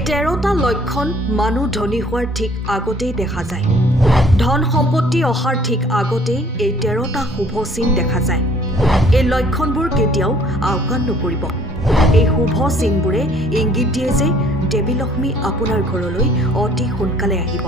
এই 13টা লক্ষণ মানুহ ধনী হোৱাৰ ঠিক আগতেই দেখা যায়। ধন সম্পত্তি অহাৰ ঠিক আগতেই এই 13টা শুভ চিন দেখা যায়। এই লক্ষণবোৰ কেতিয়াও আওকাণ নকৰিব। এই শুভ চিনবোৰে ইংগিত দিয়ে যে দেৱী লক্ষ্মী আপোনাৰ ঘৰলৈ অতি সোনকালে আহিব।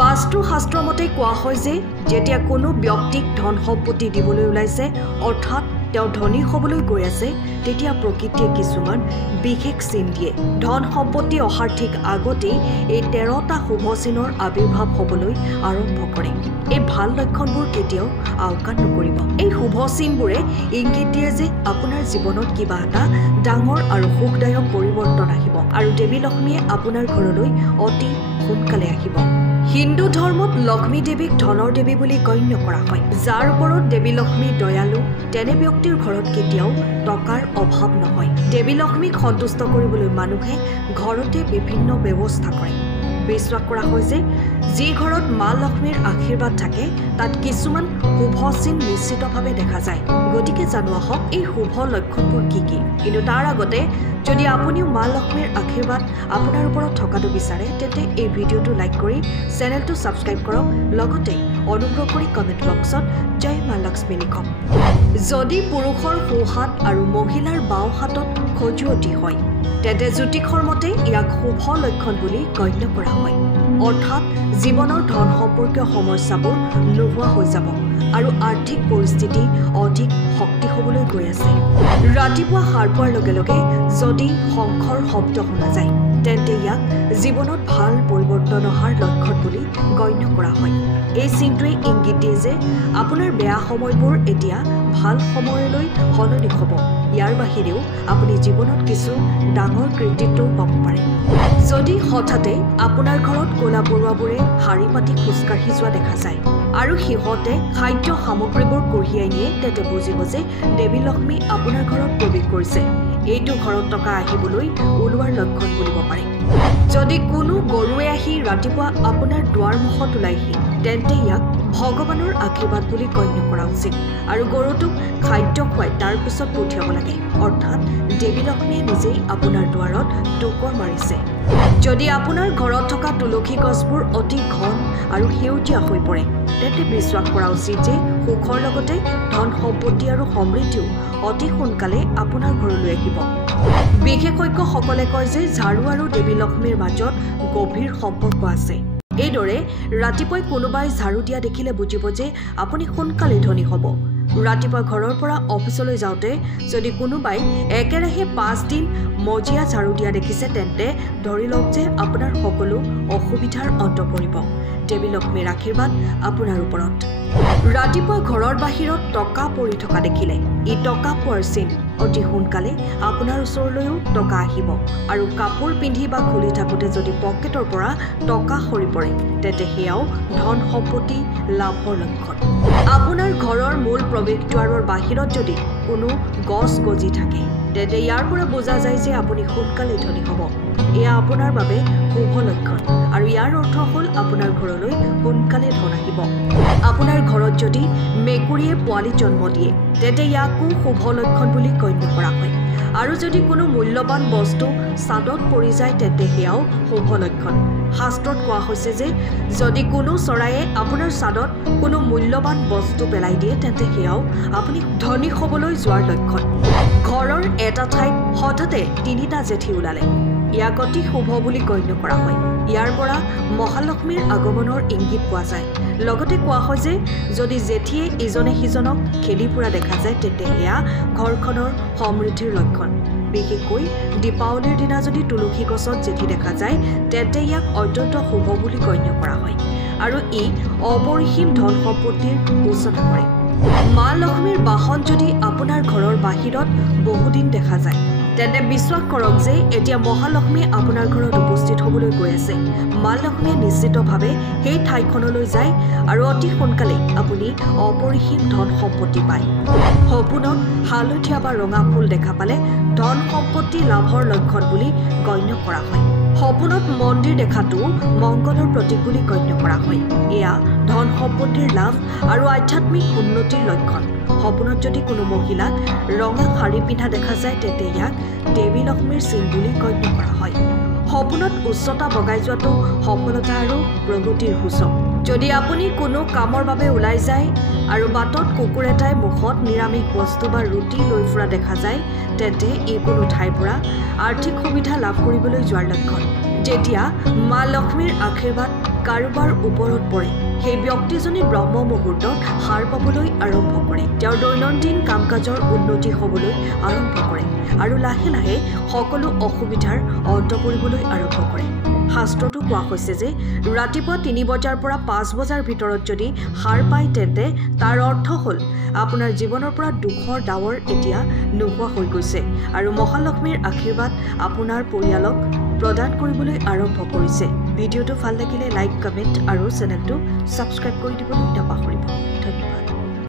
বাস্তু শাস্ত্ৰ মতে কোৱা হয় যে যেতিয়া কোনো ব্যক্তিক ধন সম্পত্তি দিবলৈ ওলাইছে অৰ্থাৎ তেওঁ ধনী হ'বলৈ গৈ আছে তেতিয়া প্ৰকৃতিয়ে কিছুমান বিশেষ চিন দিয়ে। ধন সম্পত্তি অহাৰ ঠিক আগতেই এই 13টা শুভ চিনৰ আবিৰ্ভাৱ হ'বলৈ আৰম্ভ কৰে। এই ভাল লক্ষণবোৰ কেতিয়াও আওকাণ নকৰিব। এই শুভ চিনবোৰে ইংগিত দিয়ে যে আপোনাৰ জীৱনত কিবা এটা ডাঙৰ আৰু সুখদায়ক পৰিৱৰ্তন আহিব আৰু দেৱী লক্ষ্মীয়ে আপোনাৰ ঘৰলৈ অতি সোনকালে আহিব। হিন্দু ধৰ্মত লক্ষ্মী দেৱীক ধনৰ দেৱী বুলি গণ্য কৰা হয়। যাৰ ওপৰত দেৱী লক্ষ্মী দয়ালু তেনে ব্যক্তিৰ ঘৰত কেতিয়াও টকাৰ অভাৱ নহয়। দেৱী লক্ষ্মীক সন্তুষ্ট কৰিবলৈ মানুহে ঘৰতে বিভিন্ন ব্যৱস্থা কৰে। বিশ্বাস কৰা হয় যে যি ঘৰত মা লক্ষ্মীৰ আশীৰ্বাদ থাকে তাত কিছুমান শুভ চিন নিশ্চিতভাৱে দেখা যায়। গতিকে জানোৱা হওক এই শুভ লক্ষণবোৰ কি কি। কিন্তু তাৰ আগতে যদি আপুনিও মা লক্ষ্মীৰ আশীৰ্বাদ আপোনাৰ ওপৰত থকাটো বিচাৰে তেন্তে এই ভিডিঅ'টো লাইক কৰি চেনেলটো ছাবস্ক্ৰাইব কৰক। লগতে অনুগ্ৰহ কৰি কমেণ্ট বক্সত জয় মা লক্ষ্মী লিখক। যদি পুৰুষৰ সোঁহাত আৰু মহিলাৰ বাওঁ হাতত খজুৱতি হয় তেন্তে জ্যোতিষৰ মতে ইয়াক শুভ লক্ষণ বুলি গণ্য কৰা হয়। অৰ্থাৎ জীৱনৰ ধন সম্পৰ্কীয় সমস্যাবোৰ নোহোৱা হৈ যাব আৰু আৰ্থিক পৰিস্থিতি অধিক শক্তি হ'বলৈ গৈ আছে। ৰাতিপুৱা সাৰ পোৱাৰ লগে লগে যদি শংখৰ শব্দ শুনা যায় তেন্তে ইয়াক জীৱনত ভাল পৰিৱৰ্তন অহাৰ লক্ষণ বুলি গণ্য কৰা হয়। এই চিনটোৱে ইংগিত দিয়ে যে আপোনাৰ বেয়া সময়বোৰ এতিয়া ভাল সময়লৈ সলনি হ'ব। ইয়াৰ বাহিৰেও আপুনি জীৱনত কিছু ডাঙৰ কৃতিত্বও পাব পাৰে। যদি হঠাতে আপোনাৰ ঘৰত ক'লা পৰুৱাবোৰে শাৰী পাতি খোজকাঢ়ি যোৱা দেখা যায় আৰু সিহঁতে খাদ্য সামগ্ৰীবোৰ কঢ়িয়াই নিয়ে তেন্তে বুজিব যে দেৱী লক্ষ্মী আপোনাৰ ঘৰত প্ৰৱেশ কৰিছে। এইটো ঘৰত টকা আহিবলৈ ওলোৱাৰ লক্ষণ বুলিব পাৰে। যদি কোনো গৰুৱে আহি ৰাতিপুৱা আপোনাৰ দুৱাৰমুখত ওলাইহি তেন্তে ইয়াক ভগৱানৰ আশীৰ্বাদ বুলি গণ্য কৰা উচিত আৰু গৰুটোক খাদ্য খুৱাই তাৰ পিছত পঠিয়াব লাগে। অৰ্থাৎ দেৱী লক্ষ্মীয়ে নিজেই আপোনাৰ দুৱাৰত টোকৰ মাৰিছে। যদি আপোনাৰ ঘৰত থকা তুলসী গছবোৰ অতি ঘন আৰু সেউজীয়া হৈ পৰে তেন্তে বিশ্বাস কৰা উচিত যে সুখৰ লগতে ধন সম্পত্তি আৰু সমৃদ্ধিও অতি সোনকালে আপোনাৰ ঘৰলৈ আহিব। বিশেষজ্ঞসকলে কয় যে ঝাৰু আৰু দেৱী লক্ষ্মীৰ মাজত গভীৰ সম্পৰ্ক আছে। এইদৰে ৰাতিপুৱাই কোনোবাই ঝাৰু দিয়া দেখিলে বুজিব যে আপুনি সোনকালে ধনী হ'ব। ৰাতিপুৱা ঘৰৰ পৰা অফিচলৈ যাওঁতে যদি কোনোবাই একেৰাহে 5 দিন মজিয়া ঝাৰু দিয়া দেখিছে তেন্তে ধৰি লওক যে আপোনাৰ সকলো অসুবিধাৰ অন্ত পৰিব। দেৱী লক্ষ্মীৰ আশীৰ্বাদ আপোনাৰ ওপৰত। ৰাতিপুৱা ঘৰৰ বাহিৰত টকা পৰি থকা দেখিলে ই টকা পোৱাৰ চিন। অতি সোনকালে আপোনাৰ ওচৰলৈও টকা আহিব আৰু কাপোৰ পিন্ধি বা খুলি থাকোঁতে যদি পকেটৰ পৰা টকা সৰি পৰে তেন্তে সেয়াও ধন সম্পত্তি লাভৰ লক্ষণ। আপোনাৰ ঘৰৰ মূল প্ৰৱেশদ্বাৰৰ বাহিৰত যদি কোনো গছ গজি থাকে তেন্তে ইয়াৰ পৰা বুজা যায় যে আপুনি সোনকালে ধনী হ'ব। এয়া আপোনাৰ বাবে শুভ লক্ষণ আৰু ইয়াৰ অৰ্থ হ'ল আপোনাৰ ঘৰলৈ সোনকালে ধন আহিব। আপোনাৰ ঘৰত যদি মেকুৰীয়ে পোৱালি জন্ম দিয়ে তেন্তে ইয়াকো শুভ লক্ষণ বুলি গণ্য কৰা হয় আৰু যদি কোনো মূল্যৱান বস্তু চাদত পৰি যায় তেন্তে সেয়াও শুভ লক্ষণ। শাস্ত্ৰত কোৱা হৈছে যে যদি কোনো চৰায়ে আপোনাৰ চাদত কোনো মূল্যৱান বস্তু পেলাই দিয়ে তেন্তে সেয়াও আপুনি ধনী হ'বলৈ যোৱাৰ লক্ষণ। ঘৰৰ এটা ঠাইত হঠাতে 3টা জেঠী ওলালে ইয়াক অতি শুভ বুলি গণ্য কৰা হয়। ইয়াৰ পৰা মহালক্ষ্মীৰ আগমনৰ ইংগিত পোৱা যায়। লগতে কোৱা হয় যে যদি জেঠীয়ে ইজনে সিজনক খেলি ফুৰা দেখা যায় তেন্তে সেয়া ঘৰখনৰ সমৃদ্ধিৰ লক্ষণ। বিশেষকৈ দীপাৱলীৰ দিনা যদি তুলসী গছত জেঠী দেখা যায় তেন্তে ইয়াক অত্যন্ত শুভ বুলি গণ্য কৰা হয় আৰু ই অপৰিসীম ধন সম্পত্তিৰ সূচনা কৰে। মা লক্ষ্মীৰ বাহন যদি আপোনাৰ ঘৰৰ বাহিৰত বহুদিন দেখা যায় তেন্তে বিশ্বাস কৰক যে এতিয়া মহালক্ষ্মী আপোনাৰ ঘৰত উপস্থিত হ'বলৈ গৈ আছে। মা লক্ষ্মীয়ে নিশ্চিতভাৱে সেই ঠাইখনলৈ যায় আৰু অতি সোনকালে আপুনি অপৰিসীম ধন সম্পত্তি পায়। সপোনত হালধীয়া বা ৰঙা ফুল দেখা পালে ধন সম্পত্তি লাভৰ লক্ষণ বুলি গণ্য কৰা হয়। সপোনত মন্দিৰ দেখাটো মংগলৰ প্ৰতীক বুলি গণ্য কৰা হয়। এয়া ধন সম্পত্তিৰ লাভ আৰু আধ্যাত্মিক উন্নতিৰ লক্ষণ। সপোনত যদি কোনো মহিলাক ৰঙা শাৰী পিন্ধা দেখা যায় তেন্তে ইয়াক দেৱী লক্ষ্মীৰ চিন বুলি গণ্য কৰা হয়। সপোনত উচ্চতা বগাই যোৱাটো সফলতা আৰু প্ৰগতিৰ সূচক যদি আপুনি কোনো কামৰ বাবে ওলাই যায় আৰু বাটত কুকুৰ এটাই মুখত নিৰামিষ বস্তু বা ৰুটি লৈ ফুৰা দেখা যায় তেন্তে ই কোনো ঠাইৰ পৰা আৰ্থিক সুবিধা লাভ কৰিবলৈ যোৱাৰ লক্ষণ যেতিয়া মা লক্ষ্মীৰ আশীৰ্বাদ কাৰোবাৰ ওপৰত পৰে সেই ব্যক্তিজনে ব্ৰহ্ম মুহূৰ্তত সাৰ পাবলৈ আৰম্ভ কৰে তেওঁৰ দৈনন্দিন কাম কাজৰ উন্নতি হ'বলৈ আৰম্ভ কৰে আৰু লাহে লাহে সকলো অসুবিধাৰ অন্ত পৰিবলৈ আৰম্ভ কৰে শাস্ত্ৰটো কোৱা হৈছে যে ৰাতিপুৱা 3 বজাৰ পৰা 5 বজাৰ ভিতৰত যদি সাৰ পায় তেন্তে তাৰ অৰ্থ হ'ল আপোনাৰ জীৱনৰ পৰা দুখৰ ডাৱৰ এতিয়া নোহোৱা হৈ গৈছে আৰু মহালক্ষ্মীৰ আশীৰ্বাদ আপোনাৰ পৰিয়ালক প্ৰদান কৰিবলৈ আৰম্ভ কৰিছে ভিডিঅ'টো ভাল লাগিলে লাইক কমেণ্ট আৰু চেনেলটো সাবস্ক্ৰাইব কৰি দিবলৈ নাপাহৰিব ধন্যবাদ